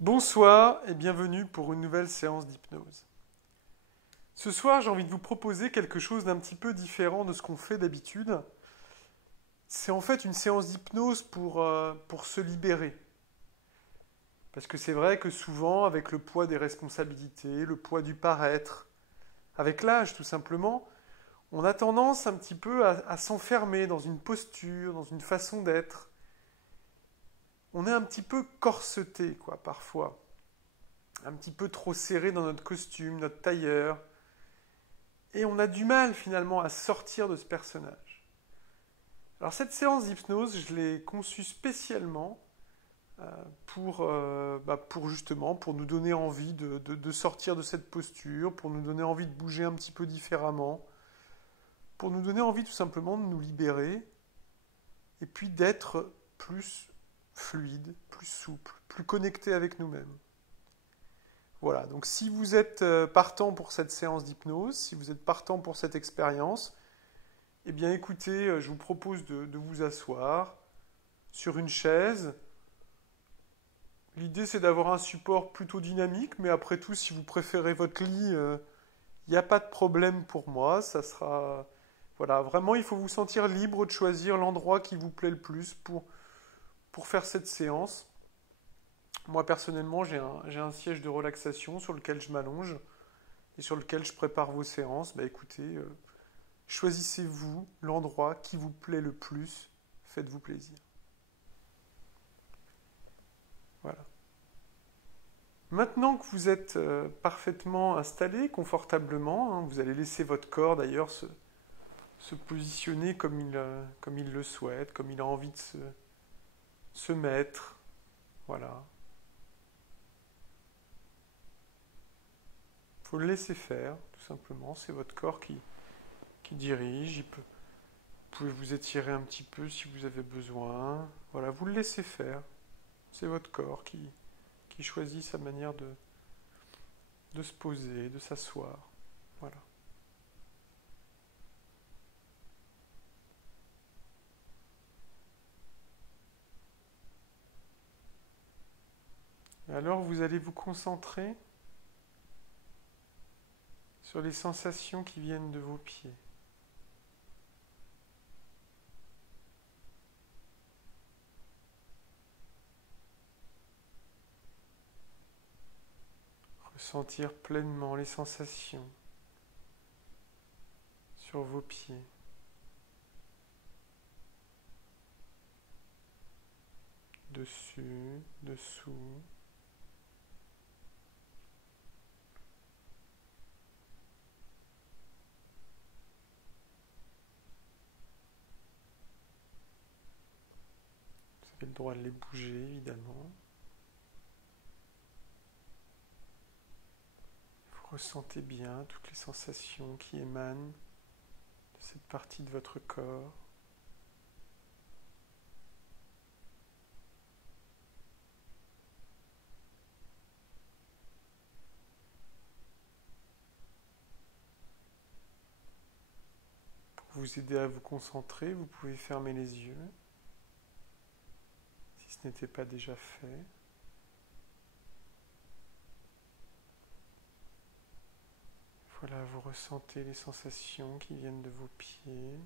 Bonsoir et bienvenue pour une nouvelle séance d'hypnose. Ce soir, j'ai envie de vous proposer quelque chose d'un petit peu différent de ce qu'on fait d'habitude. C'est en fait une séance d'hypnose pour se libérer. Parce que c'est vrai que souvent, avec le poids des responsabilités, le poids du paraître, avec l'âge tout simplement, on a tendance un petit peu à s'enfermer dans une posture, dans une façon d'être. On est un petit peu corseté, quoi, parfois. Un petit peu trop serré dans notre costume, notre tailleur. Et on a du mal finalement à sortir de ce personnage. Alors cette séance d'hypnose, je l'ai conçue spécialement pour justement pour nous donner envie de sortir de cette posture, pour nous donner envie de bouger un petit peu différemment, pour nous donner envie tout simplement de nous libérer et puis d'être plus fluide, plus souple, plus connecté avec nous-mêmes. Voilà, donc si vous êtes partant pour cette séance d'hypnose, si vous êtes partant pour cette expérience, eh bien écoutez, je vous propose de vous asseoir sur une chaise. L'idée c'est d'avoir un support plutôt dynamique, mais après tout, si vous préférez votre lit, il n'y a pas de problème pour moi. Ça sera. Voilà, vraiment, il faut vous sentir libre de choisir l'endroit qui vous plaît le plus pour faire cette séance. Moi personnellement, j'ai un siège de relaxation sur lequel je m'allonge et sur lequel je prépare vos séances. Bah écoutez, choisissez-vous l'endroit qui vous plaît le plus, faites-vous plaisir. Voilà. Maintenant que vous êtes parfaitement installé, confortablement, hein, vous allez laisser votre corps d'ailleurs se positionner comme il le souhaite, comme il a envie de se mettre. Voilà. Il faut le laisser faire, tout simplement. C'est votre corps qui dirige. Vous pouvez vous étirer un petit peu si vous avez besoin. Voilà, vous le laissez faire. C'est votre corps qui choisit sa manière de se poser, de s'asseoir. Voilà. Et alors, vous allez vous concentrer sur les sensations qui viennent de vos pieds. Ressentir pleinement les sensations sur vos pieds. Dessus, dessous. Vous avez le droit de les bouger, évidemment. Vous ressentez bien toutes les sensations qui émanent de cette partie de votre corps. Pour vous aider à vous concentrer, vous pouvez fermer les yeux, si ce n'était pas déjà fait. Voilà, vous ressentez les sensations qui viennent de vos pieds.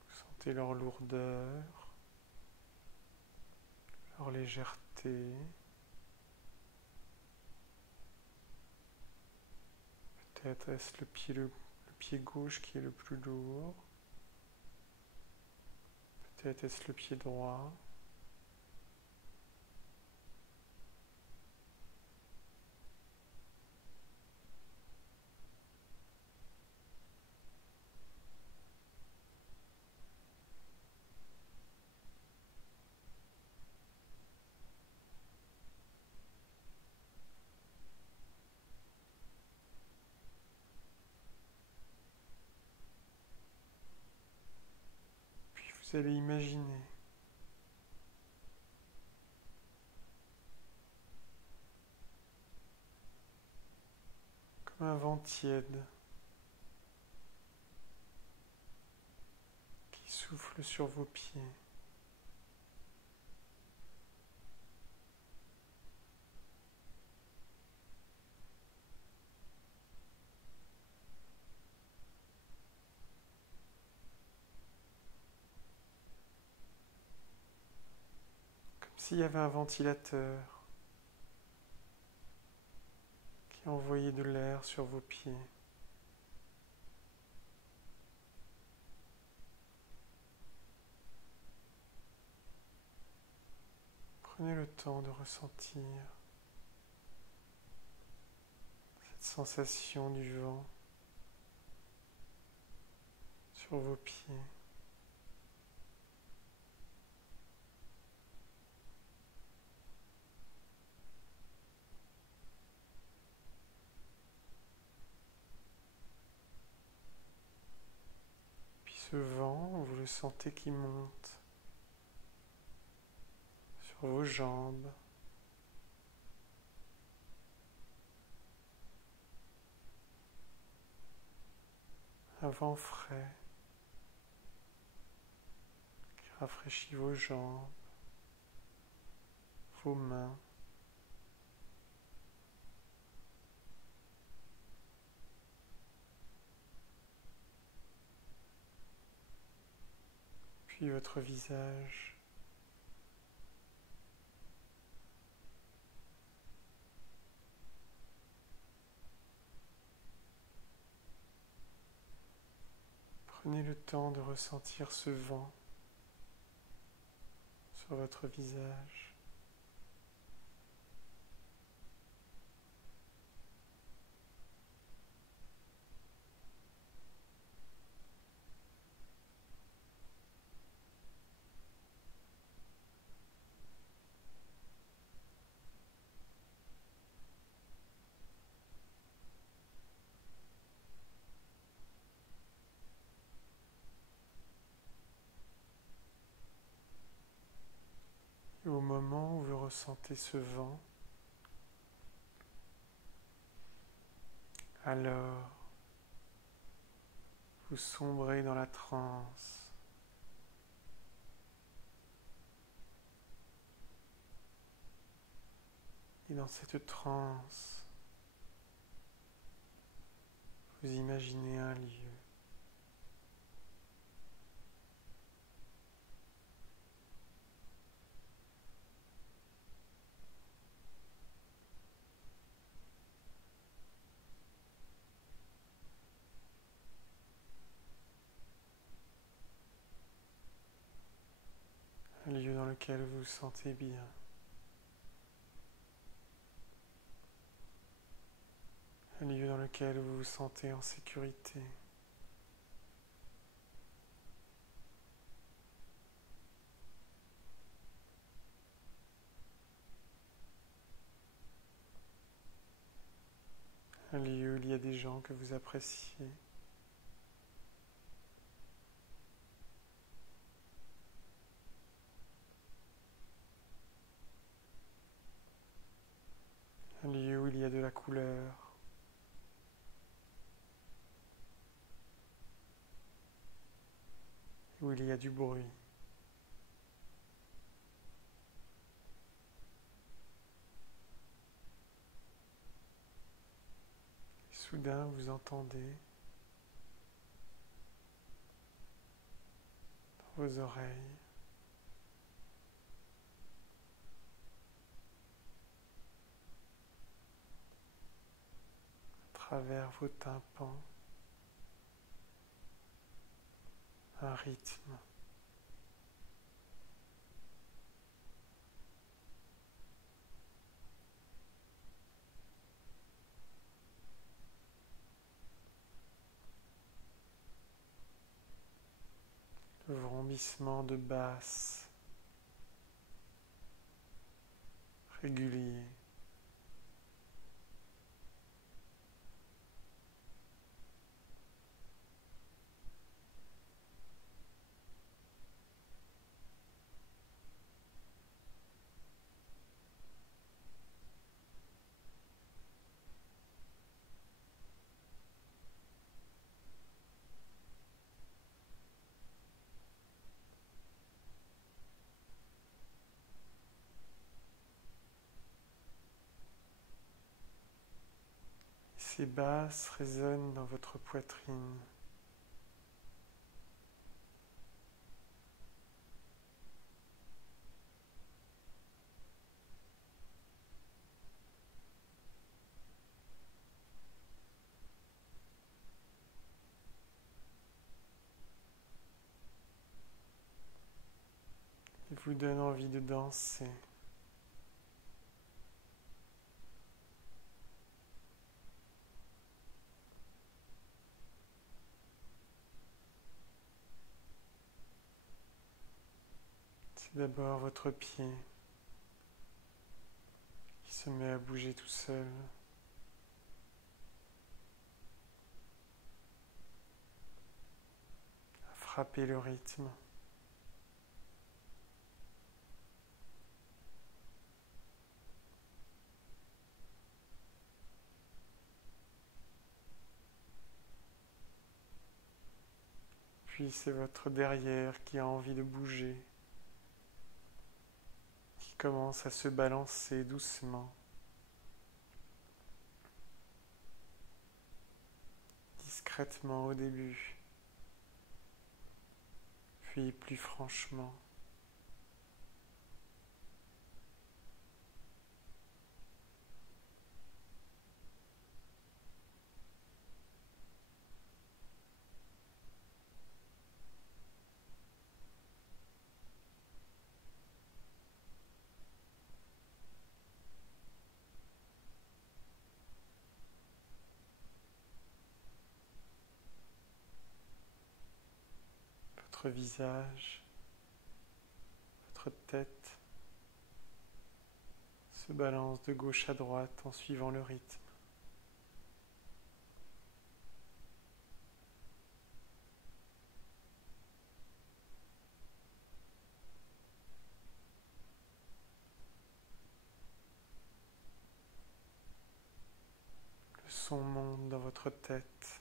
Vous sentez leur lourdeur, leur légèreté. Peut-être est-ce le pied gauche qui est le plus lourd. Peut-être est-ce le pied droit. Puis vous allez imaginer comme un vent tiède Souffle sur vos pieds. Comme s'il y avait un ventilateur qui envoyait de l'air sur vos pieds. Prenez le temps de ressentir cette sensation du vent sur vos pieds. Puis ce vent, vous le sentez qui monte sur vos jambes, un vent frais qui rafraîchit vos jambes, vos mains. Puis votre visage. Prenez le temps de ressentir ce vent sur votre visage. Et au moment où vous ressentez ce vent, alors vous sombrez dans la transe. Et dans cette transe, vous imaginez un lieu. Un lieu dans lequel vous vous sentez bien. Un lieu dans lequel vous vous sentez en sécurité. Un lieu où il y a des gens que vous appréciez. Un lieu où il y a de la couleur. Où il y a du bruit. Et soudain, vous entendez dans vos oreilles à travers vos tympans un rythme. Le vrombissement de basses régulier. Ces basses résonnent dans votre poitrine. Il vous donne envie de danser. C'est d'abord votre pied qui se met à bouger tout seul. À frapper le rythme. Puis c'est votre derrière qui a envie de bouger, qui commence à se balancer doucement, discrètement au début, puis plus franchement. Votre visage, votre tête se balance de gauche à droite en suivant le rythme. Le son monte dans votre tête.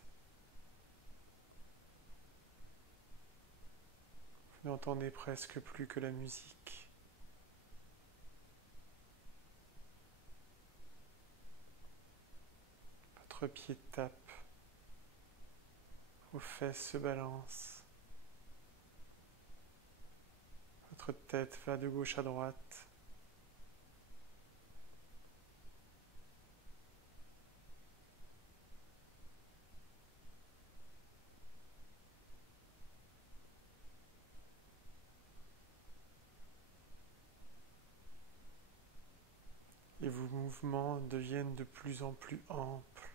Vous n'entendez presque plus que la musique. Votre pied tape, vos fesses se balancent, votre tête va de gauche à droite. Et vos mouvements deviennent de plus en plus amples.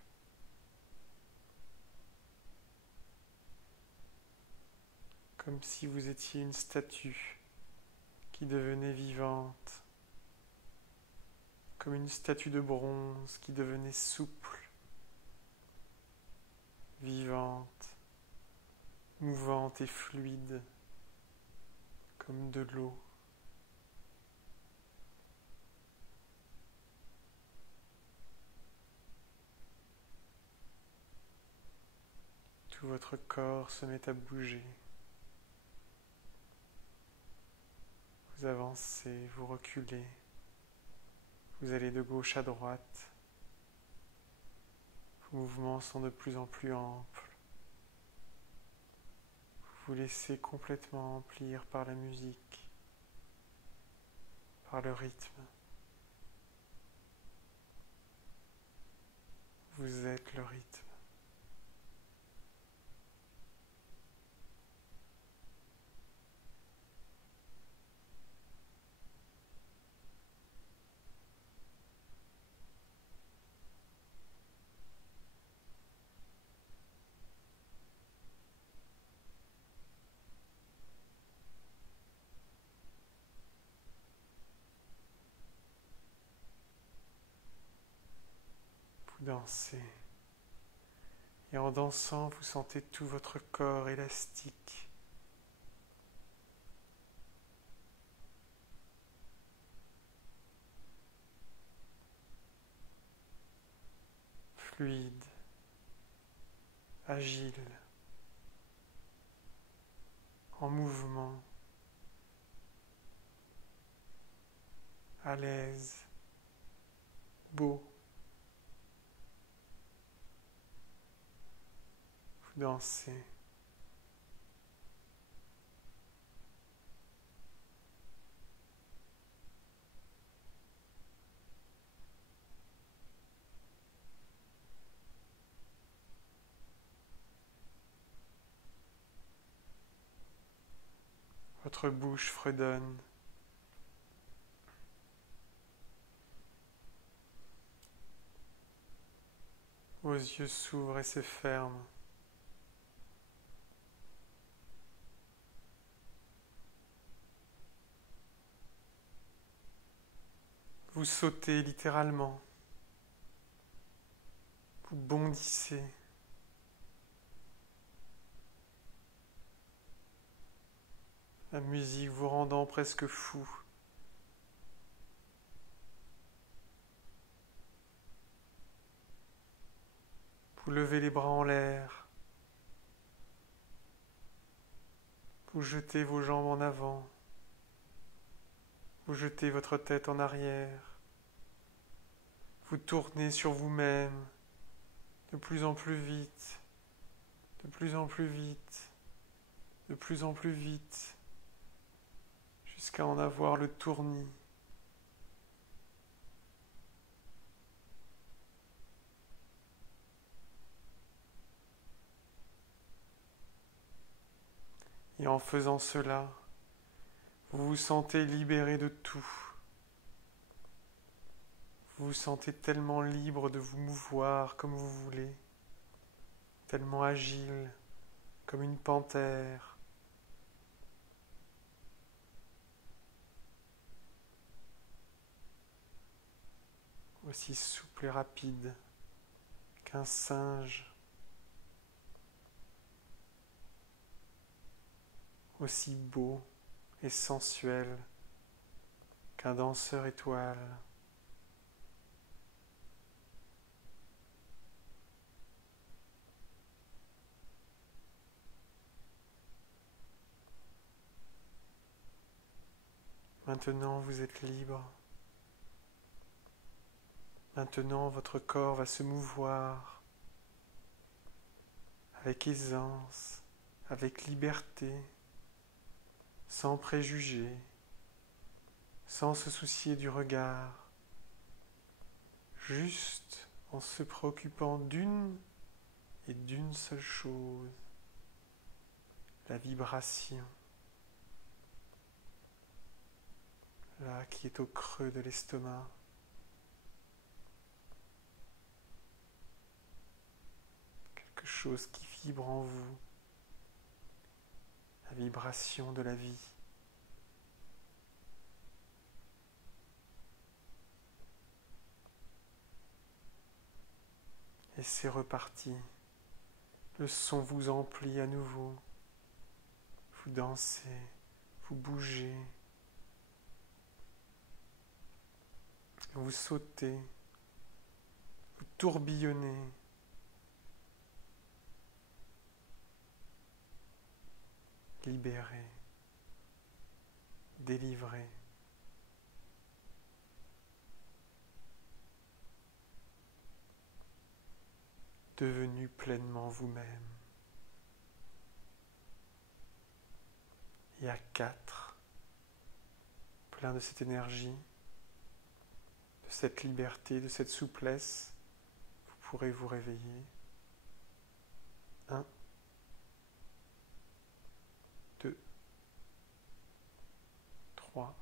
Comme si vous étiez une statue qui devenait vivante, comme une statue de bronze qui devenait souple, vivante, mouvante et fluide, comme de l'eau. Tout votre corps se met à bouger. Vous avancez, vous reculez, vous allez de gauche à droite. Vos mouvements sont de plus en plus amples. Vous vous laissez complètement emplir par la musique, par le rythme. Vous êtes le rythme. Vous dansez. Et en dansant, vous sentez tout votre corps élastique. Fluide, agile, en mouvement, à l'aise, beau. vous dansez. Votre bouche fredonne. Vos yeux s'ouvrent et se ferment. Vous sautez littéralement. Vous bondissez. La musique vous rendant presque fou. Vous levez les bras en l'air. Vous jetez vos jambes en avant. Vous jetez votre tête en arrière. Vous tournez sur vous-même de plus en plus vite, de plus en plus vite, de plus en plus vite, jusqu'à en avoir le tournis. Et en faisant cela, vous vous sentez libéré de tout. Vous vous sentez tellement libre de vous mouvoir comme vous voulez, tellement agile comme une panthère. Aussi souple et rapide qu'un singe. Aussi beau et sensuel qu'un danseur étoile. Maintenant, vous êtes libre. Maintenant, votre corps va se mouvoir avec aisance, avec liberté, sans préjugés, sans se soucier du regard, juste en se préoccupant d'une et d'une seule chose, la vibration, là qui est au creux de l'estomac. Quelque chose qui vibre en vous, la vibration de la vie. Et c'est reparti. Le son vous emplit à nouveau. Vous dansez, vous bougez, vous sautez, vous tourbillonnez. Libéré, délivré. Devenu pleinement vous-même. Et à 4, plein de cette énergie, de cette liberté, de cette souplesse, vous pourrez vous réveiller. 1, 2, 3,